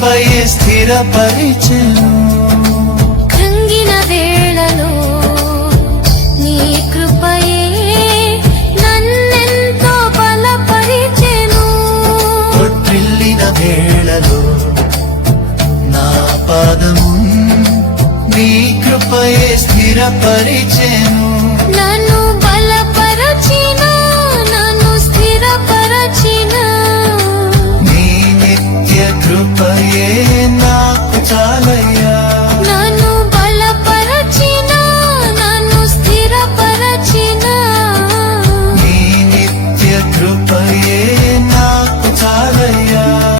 కృపయే స్థిరపరిచెను. కృంగిన వేళలో నీ కృపయే నన్నెంతో బలపరిచెను. తొట్టిల్లిన వేళలో నా పాదము నీ కృపయే స్థిరపరిచెను.